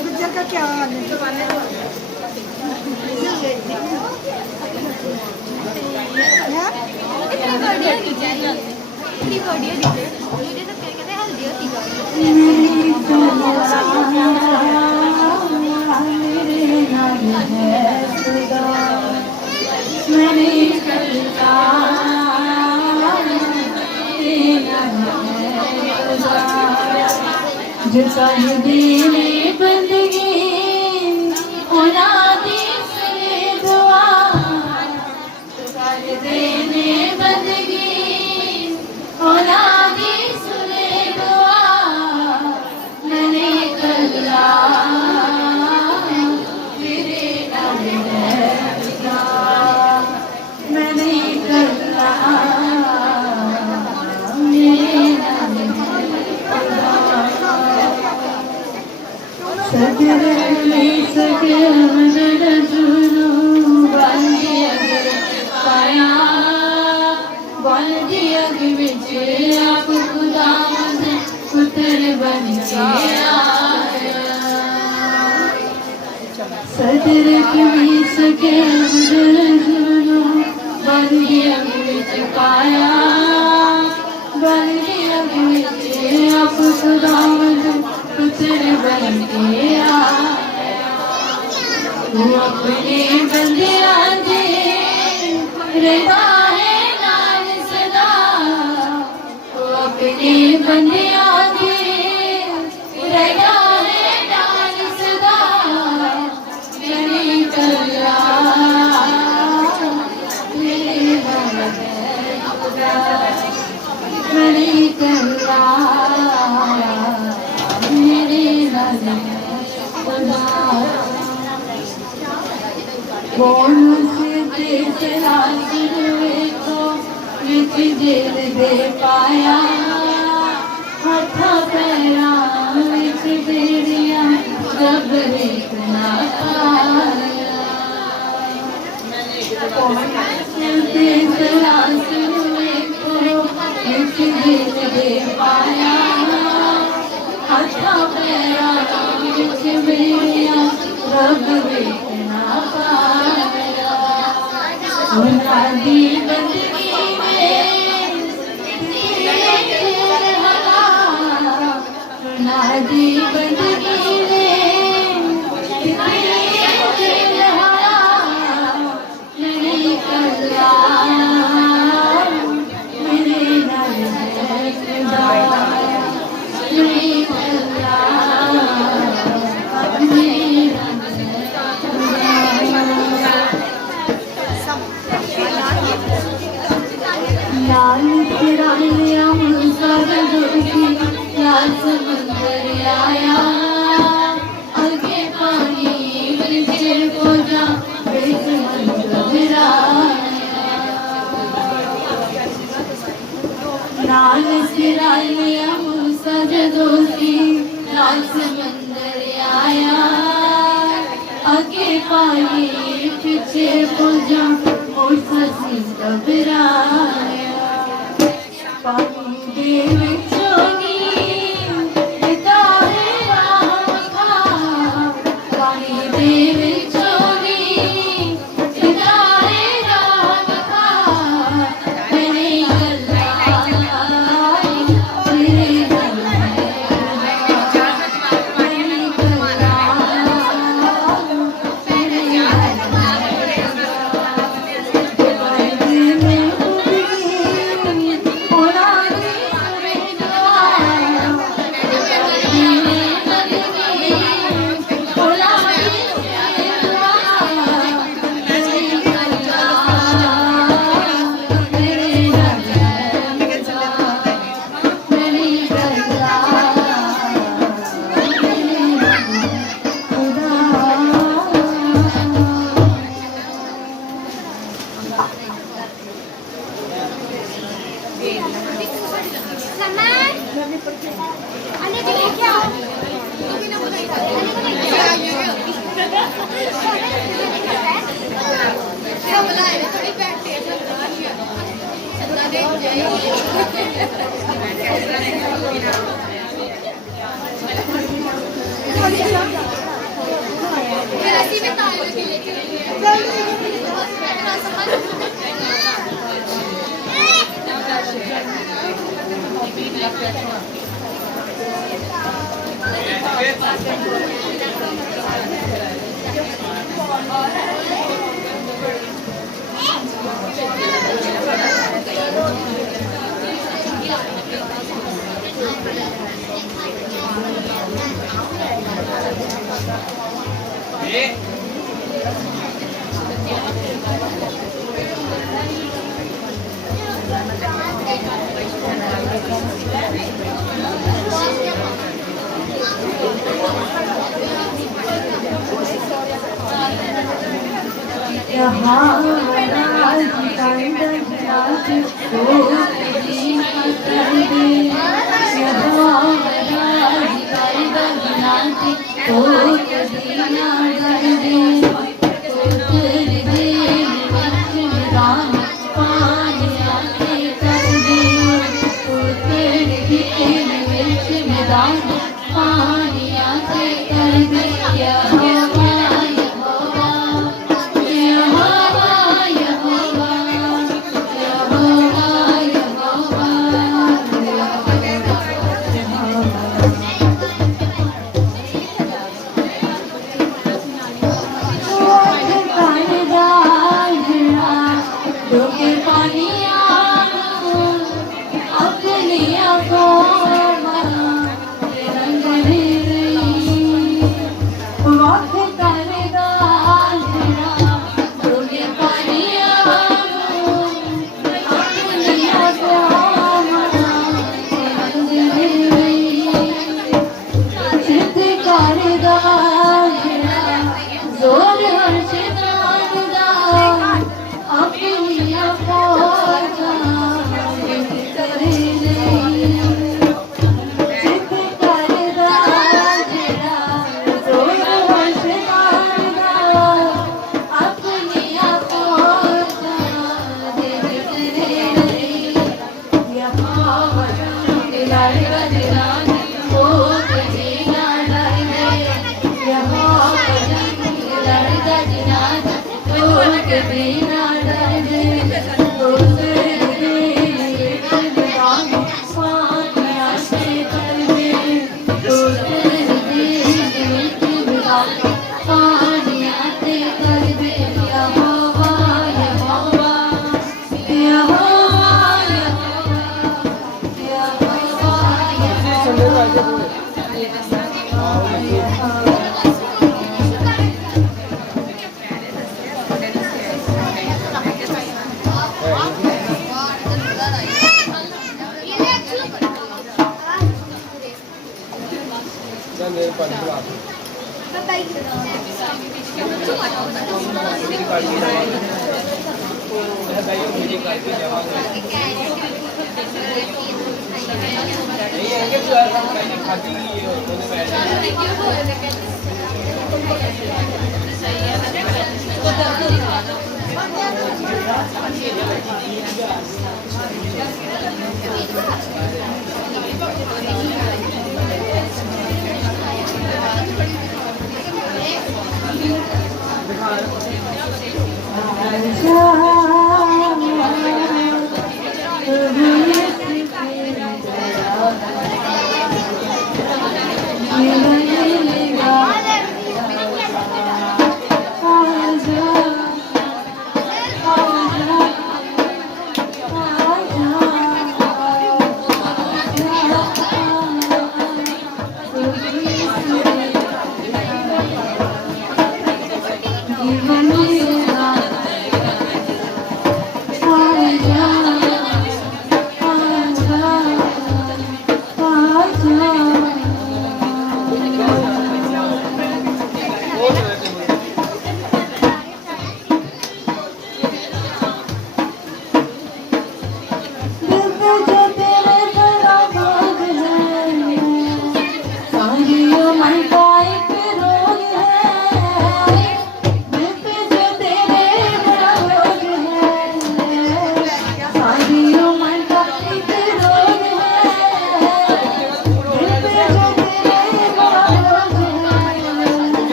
गुज्जर का क्या हाल है? जो साहिबीने बंदगी होना दी सरे दुआ, जो साहिबीने बंदगी होना दी सरे दुआ, मैंने कल्ला मेरे नाम है खुदा, मैंने कल्ला मेरे नाम है खुदा। सगर में सगर मदद जुनू बांधी अगर पाया, बांधी अग विच आप खुदा ने पुत्र बन के आया। सगर में सगर मदद जुनू बांधी अग विच पाया, बांधी अग विच आप खुदा ने पुत्र बन के आया। तू अपने बंदियां दे रहता है नाल सदा, तू अपने बंदियां दे रहता है नाल सदा, मेरी कल्ला मेरे नाल है खुदा, मेरी कल्ला मेरे नाल है खुदा। कौन से तेरा सिरवे को विच जेल दे पाया, हथा पैरा विच बेड़िया जब रेत ना पाया। कौन से तेरा सिरवे को विच जेल दे पाया, हथा पैरा विच बेड़िया जब रेत ना पाया। उन्हादी बंदगी में उन्हादी बंदगी में मेरी कल्ला मेरे नाल है खुदा, मेरी कल्ला मेरे नाल है खुदा। लाल फिराया मुसाफिर की लाल समंदर आया, आगे पानी फिर को जा समंदर आया। लाल फिराया मुसाफिर की लाल समंदर आया, आगे पानी पीछे को जा और ससी घबराया। पानी दे विचों नी पिता है राम का, पानी दे विचों नी पिता है राम का, मेरी कल्ला मेरे नाल है खुदा, मेरी कल्ला मेरे नाल है थोड़ी बैठे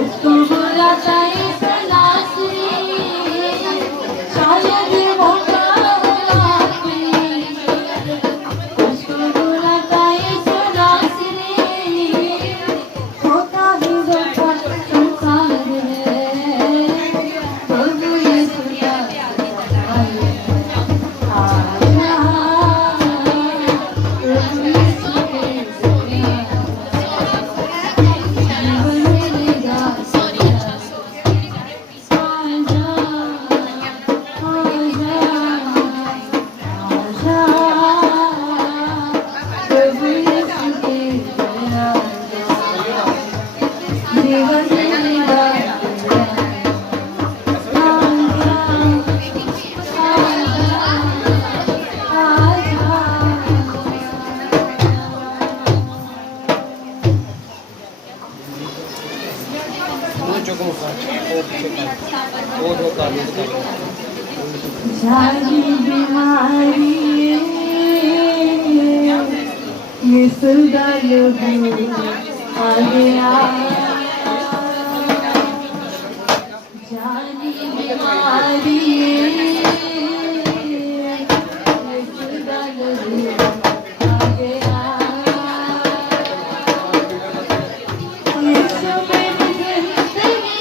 उसको बुलाता इस नासरी शायद मौका होगा कोई उसको बुलाता इस नासरी होता भी धोखा संसार है प्रभु यीशु का आजा प्रभु यीशु के जीवन मिलेगा आजा आजा प्रभु यीशु के जीवन मिलेगा जागी बीमारी ये सुधा लहू आ गया जागी बीमारी ये सुधा लहू आ गया यीशु मेरी जिंदगी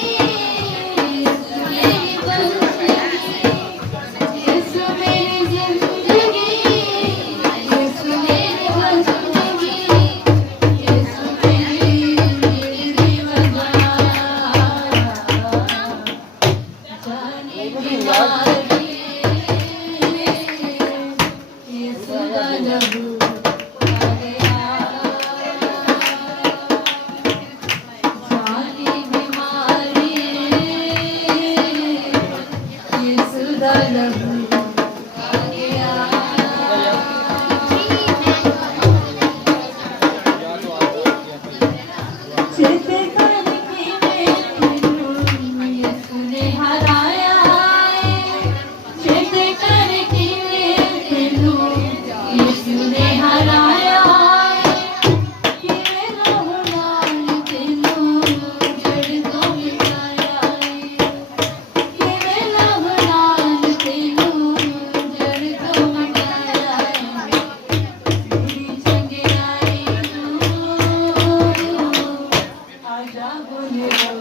यीशु मेरी बंदगी यीशु मेरी जिंदगी यीशु मेरी बंदगी यीशु मेरी वजह जाने बीमारी यीशु का लहू आ गया जाने बीमारी यीशु का लहू आ गया चेते करके मैनू यीशु ने हराया चेते करके मैनू यीशु ने हराया किवें रहो नाल तैनू जड़ तो मिटाया किवें रहो नाल तैनू जड़ तो मिटाया तेरी चंगियाई नूं आजा बोले लो